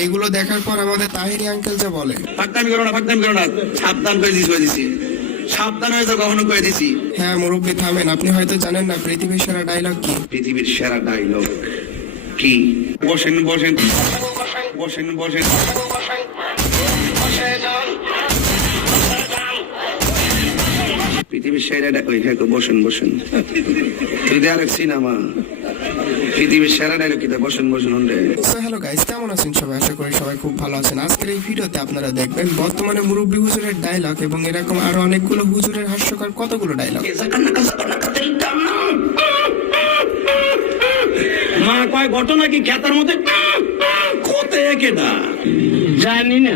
এইগুলো দেখার পর আমাদের তাহিরি আঙ্কেল যা বলে, ফাঁকতামি করো না, ফাঁকতামি করো না, সাবধান করে দিছি, সাবধান হয়েছে কখনো করে দিছি। হ্যাঁ মুরব্বী থামেন, আপনি হয়তো জানেন না পৃথিবীর সেরা ডায়লগ কি। পৃথিবীর সেরা ডায়লগ কি? বসেন বসেন বসেন বসেন। পৃথিবীর সেরা বসেন বসেন। তুই দেখ সিনেমা পৃথিবীর সেরা ডায়লগ কি? বসেন বসেন। হ্যালো গাইস, কেমন আছেন সবাই? আশা করি সবাই খুব ভালো আছেন। আজকের এই ভিডিওতে আপনারা দেখবেন বর্তমানে মুরব্বী হুজুরের ডায়লগ এবং এরকম আরো অনেকগুলো হুজুরের হাস্যকর কতগুলো ডায়লগ। মা কয় ঘটনা কি খেতার মধ্যে কোথায় কেডা জানি না।